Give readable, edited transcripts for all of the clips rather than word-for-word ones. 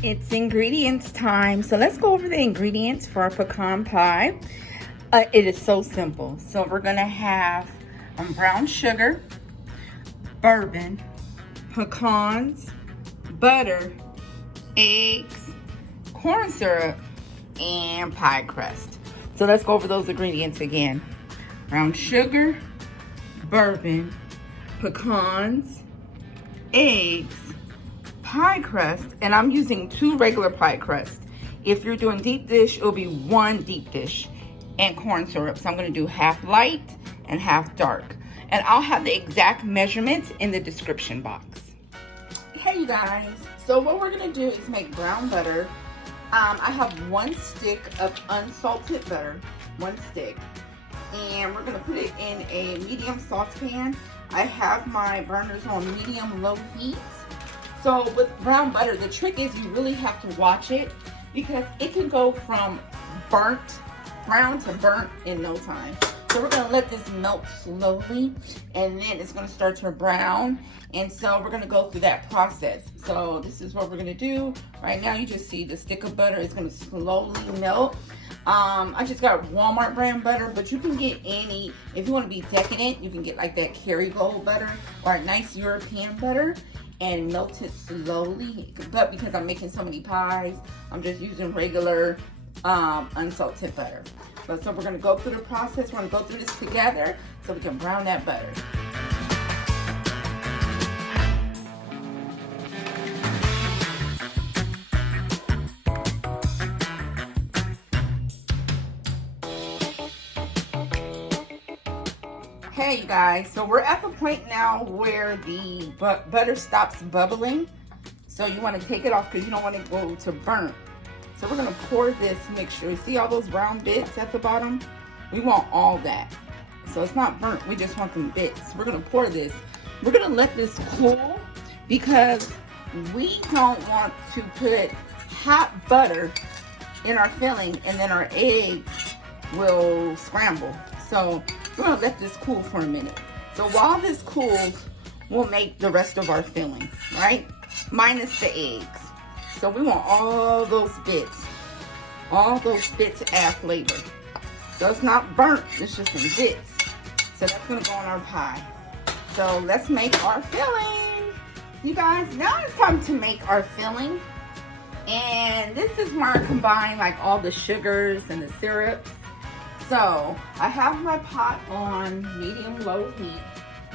It's ingredients time. So let's go over the ingredients for our pecan pie. It is so simple. So we're gonna have brown sugar, bourbon, pecans, butter, eggs, corn syrup, and pie crust. So let's go over those ingredients again. Brown sugar, bourbon, pecans, eggs, pie crust, and I'm using 2 regular pie crust. If you're doing deep dish, it'll be 1 deep dish, and corn syrup. So I'm gonna do half light and half dark. And I'll have the exact measurements in the description box. Hey you guys, so what we're gonna do is make brown butter. I have 1 stick of unsalted butter, 1 stick. And we're gonna put it in a medium saucepan. I have my burners on medium-low heat. So with brown butter, the trick is you really have to watch it because it can go from brown to burnt in no time. So we're gonna let this melt slowly and then it's gonna start to brown. And so we're gonna go through that process. So this is what we're gonna do. Right now you just see the stick of butter is gonna slowly melt. I just got Walmart brand butter, but you can get any, if you wanna be decadent, you can get like that Kerrygold butter or a nice European butter and melt it slowly. But because I'm making so many pies, I'm just using regular unsalted butter. But so we're gonna go through the process. We're gonna go through this together so we can brown that butter. Hey you guys, so we're at the point now where the butter stops bubbling. So you want to take it off because you don't want it to go to burnt. So we're going to pour this, make sure you see all those brown bits at the bottom. We want all that. So it's not burnt, we just want them bits. We're going to pour this. We're going to let this cool because we don't want to put hot butter in our filling and then our eggs will scramble. So we're gonna let this cool for a minute. So while this cools, we'll make the rest of our filling, right? Minus the eggs. So we want all those bits to add flavor. So it's not burnt, it's just some bits. So that's gonna go on our pie. So let's make our filling. You guys, now it's time to make our filling. And this is where I combine like all the sugars and the syrups. So I have my pot on medium-low heat.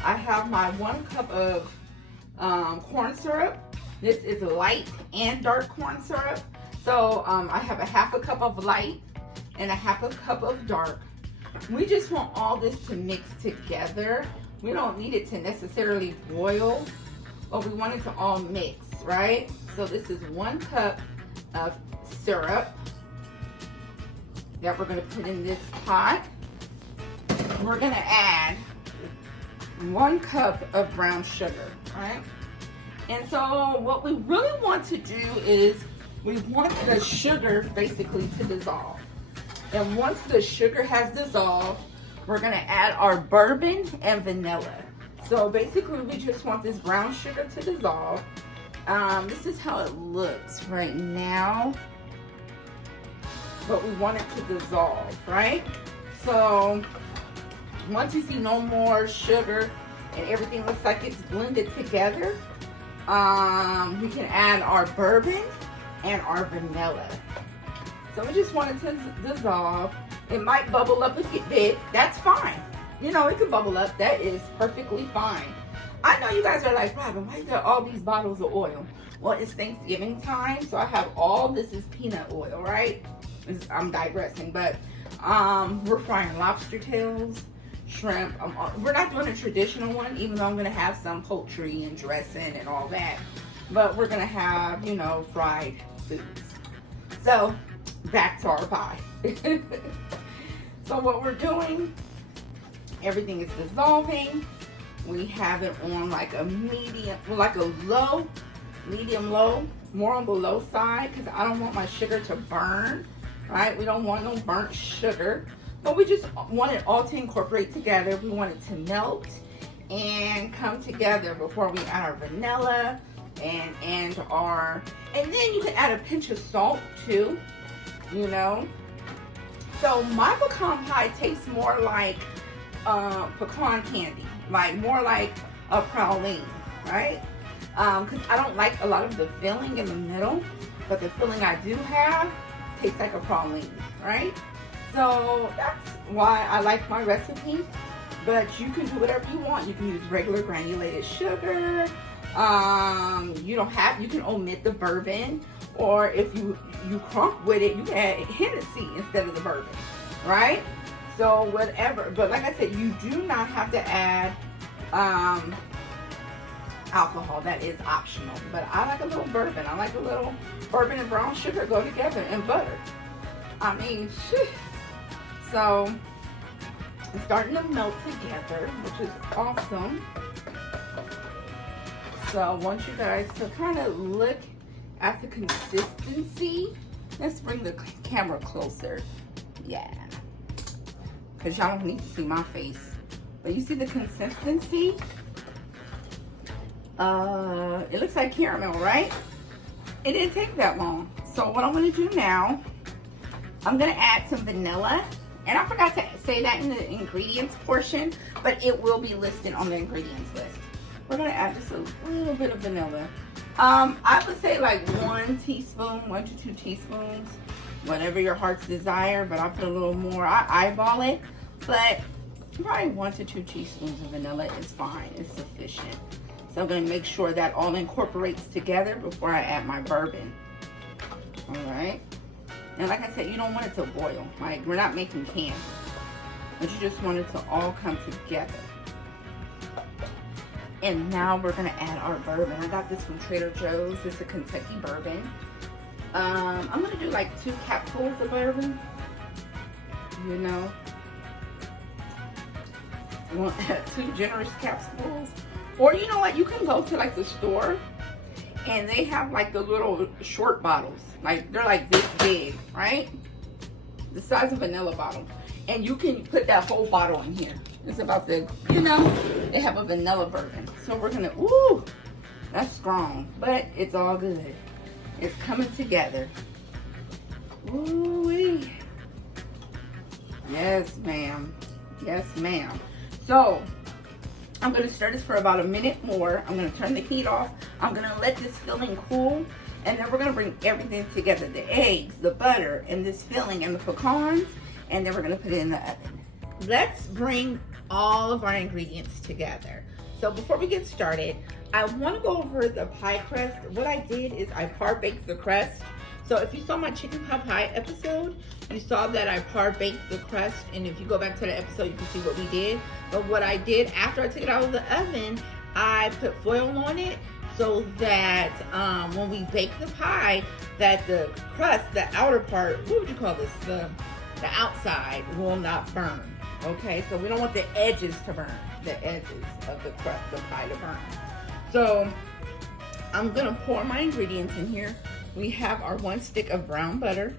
I have my 1 cup of corn syrup. This is light and dark corn syrup. So I have a half a cup of light and a half a cup of dark. We just want all this to mix together. We don't need it to necessarily boil, but we want it to all mix, right? So this is 1 cup of syrup that we're going to put in this pot. We're going to add 1 cup of brown sugar, right? And so what we really want to do is we want the sugar basically to dissolve. And once the sugar has dissolved, we're going to add our bourbon and vanilla. So basically we just want this brown sugar to dissolve. This is how it looks right now. But we want it to dissolve, right? So once you see no more sugar and everything looks like it's blended together, we can add our bourbon and our vanilla. So we just want it to dissolve. It might bubble up a bit. That's fine. You know, it can bubble up. That is perfectly fine. I know you guys are like, Robin, why you got all these bottles of oil? Well, it's Thanksgiving time, so I have all this is peanut oil, right? I'm digressing, but we're frying lobster tails, shrimp. We're not doing a traditional one, even though I'm gonna have some poultry and dressing and all that. But we're gonna have, you know, fried foods. So back to our pie. So what we're doing, everything is dissolving. We have it on like a medium, like a low, medium-low, more on the low side because I don't want my sugar to burn. Right? We don't want no burnt sugar, but we just want it all to incorporate together. We want it to melt and come together before we add our vanilla and then you can add a pinch of salt too, you know. So my pecan pie tastes more like pecan candy, like more like a praline, right? Because I don't like a lot of the filling in the middle, but the filling I do have tastes like a praline, right? So that's why I like my recipe. But you can do whatever you want. You can use regular granulated sugar. You can omit the bourbon, or if you crump with it, you can add Hennessy instead of the bourbon, right? So whatever. But like I said, you do not have to add alcohol. That is optional. But I like a little bourbon. I like a little bourbon and brown sugar go together, and butter. I mean, so it's starting to melt together, which is awesome. So I want you guys to kind of look at the consistency. Let's bring the camera closer. Yeah. Because y'all don't need to see my face. But you see the consistency? It looks like caramel, right? It didn't take that long. So what I'm going to do now, I'm going to add some vanilla. And I forgot to say that in the ingredients portion, but it will be listed on the ingredients list. We're gonna add just a little bit of vanilla. I would say like 1 teaspoon, 1 to 2 teaspoons, whatever your heart's desire, but I'll put a little more. I eyeball it, but probably 1 to 2 teaspoons of vanilla is fine, it's sufficient. So I'm gonna make sure that all incorporates together before I add my bourbon. All right. And like I said, you don't want it to boil. Like, we're not making candy. But you just want it to all come together. And now we're going to add our bourbon. I got this from Trader Joe's. It's a Kentucky bourbon. I'm going to do like 2 capfuls of bourbon. You know. 2 generous capfuls. Or you know what? You can go to like the store. And they have like the little short bottles. Like, they're like this big, right? The size of a vanilla bottle. And you can put that whole bottle in here. It's about the, you know, they have a vanilla bourbon. So we're gonna, ooh, that's strong. But it's all good. It's coming together. Ooh-wee. Yes, ma'am. Yes, ma'am. So, I'm going to stir this for about a minute more. I'm going to turn the heat off. I'm going to let this filling cool. And then we're going to bring everything together. The eggs, the butter, and this filling, and the pecans. And then we're going to put it in the oven. Let's bring all of our ingredients together. So before we get started, I want to go over the pie crust. What I did is I par-baked the crust. So if you saw my chicken pot pie episode, you saw that I par-baked the crust. And if you go back to the episode, you can see what we did. But what I did after I took it out of the oven, I put foil on it so that when we bake the pie, that the crust, the outer part, what would you call this? The outside will not burn. Okay, so we don't want the edges to burn, the edges of the crust, the pie to burn. So I'm gonna pour my ingredients in here. We have our 1 stick of brown butter.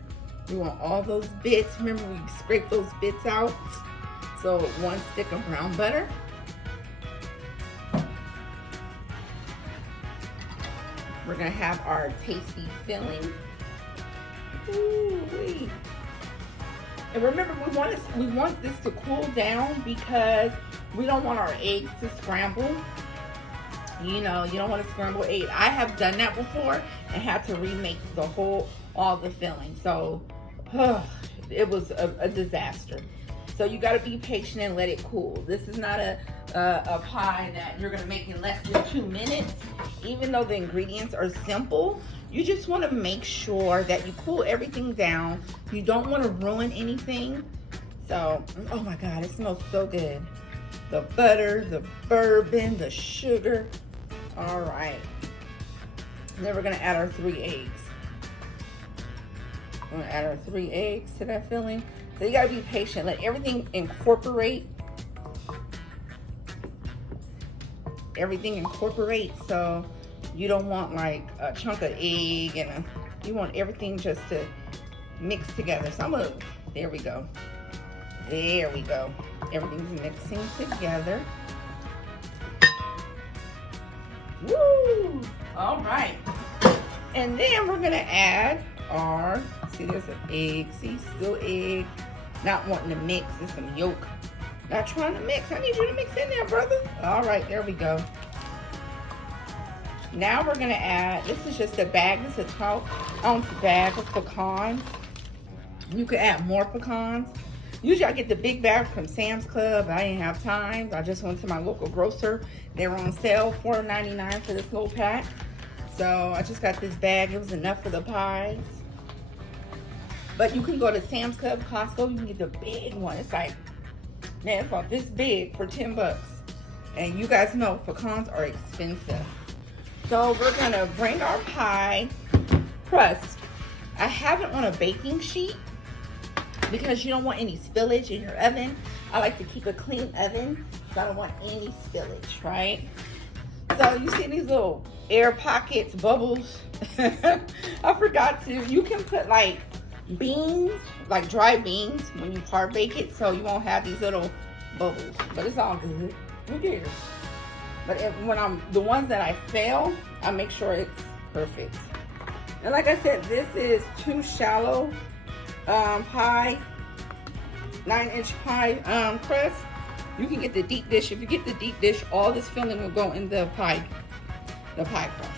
We want all those bits. Remember, we scrape those bits out. So 1 stick of brown butter. We're gonna have our tasty filling. Ooh-wee. And remember, we want this to cool down because we don't want our eggs to scramble. You know, you don't want to scramble eggs. I have done that before and had to remake all the filling. So, it was a disaster. So you got to be patient and let it cool. This is not a pie that you're going to make in less than 2 minutes. Even though the ingredients are simple, you just want to make sure that you cool everything down. You don't want to ruin anything. So, oh my God, it smells so good. The butter, the bourbon, the sugar. All right. And then we're going to add our 3 eggs. We're going to add our 3 eggs to that filling. So you got to be patient. Let everything incorporate. Everything incorporates. So you don't want like a chunk of egg and you want everything just to mix together. So I'm going to, there we go. There we go. Everything's mixing together. Woo! All right. And then we're gonna add our, see there's an egg, see, still egg. Not wanting to mix, there's some yolk. Not trying to mix, I need you to mix in there, brother. All right, there we go. Now we're gonna add, this is just a bag, this is a 12-ounce bag of pecans. You can add more pecans. Usually I get the big bag from Sam's Club, but I didn't have time. I just went to my local grocer. They were on sale, $4.99 for this little pack. So I just got this bag, it was enough for the pies. But you can go to Sam's Club, Costco, you can get the big one. It's like, man, it's about this big for 10 bucks. And you guys know pecans are expensive. So we're gonna bring our pie crust. I have it on a baking sheet because you don't want any spillage in your oven. I like to keep a clean oven, so I don't want any spillage, right? So you see these little air pockets, bubbles. I forgot to, you can put like beans, like dry beans when you par bake it, so you won't have these little bubbles, but it's all good. Who cares? But when I'm, the ones that I fail, I make sure it's perfect. And like I said, this is too shallow pie, 9-inch pie crust. You can get the deep dish. If you get the deep dish, all this filling will go in the pie crust.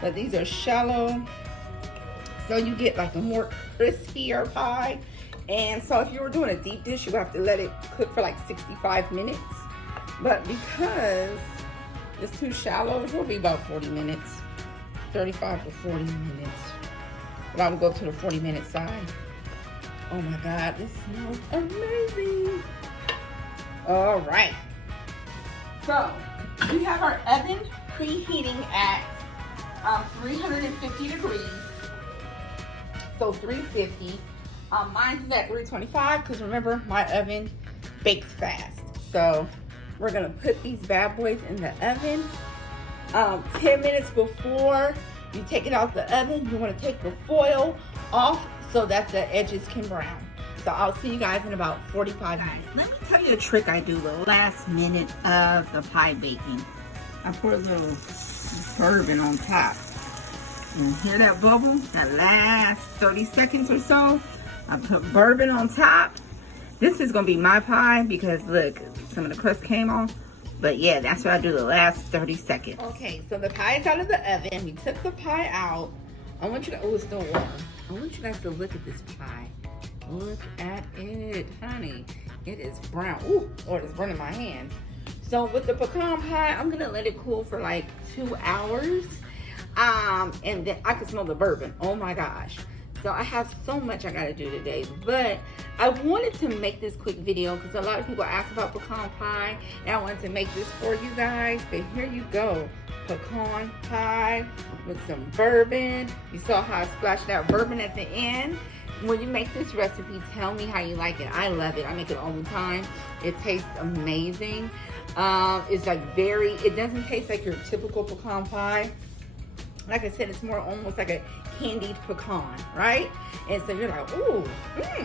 But these are shallow, so you get like a more crispier pie. And so if you were doing a deep dish, you have to let it cook for like 65 minutes. But because it's too shallow, it will be about 40 minutes, 35 to 40 minutes. But I will go to the 40-minute side. Oh my God, this smells amazing. All right. So we have our oven preheating at 350 degrees. So 350. Mine's at 325 because remember, my oven bakes fast. So we're gonna put these bad boys in the oven. 10 minutes before you take it out the oven, you wanna take the foil off so that the edges can brown. So I'll see you guys in about 45 minutes. Let me tell you a trick I do the last minute of the pie baking. I put a little bourbon on top. You hear that bubble? That last 30 seconds or so, I put bourbon on top. This is gonna be my pie because look, some of the crust came off. But yeah, that's what I do the last 30 seconds. Okay, so the pie is out of the oven. We took the pie out. I want you to, oh, it's still warm. I want you guys to look at this pie. Look at it, honey. It is brown. Ooh, oh, it's burning my hand. So with the pecan pie, I'm gonna let it cool for like 2 hours. And then I can smell the bourbon. Oh my gosh. So I have so much I gotta do today, but I wanted to make this quick video because a lot of people ask about pecan pie, and I wanted to make this for you guys. But here you go, pecan pie with some bourbon. You saw how I splashed that bourbon at the end. When you make this recipe, tell me how you like it. I love it. I make it all the time. It tastes amazing. It's like it doesn't taste like your typical pecan pie. Like I said, it's more almost like a candied pecan, right? And so you're like, ooh,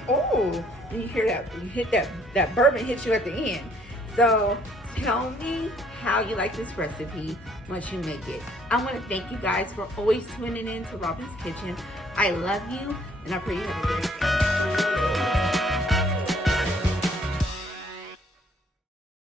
ooh. And you hear that, you hit that bourbon hits you at the end. So tell me how you like this recipe once you make it. I want to thank you guys for always tuning in to Robin's Kitchen. I love you, and I pray you have a great day.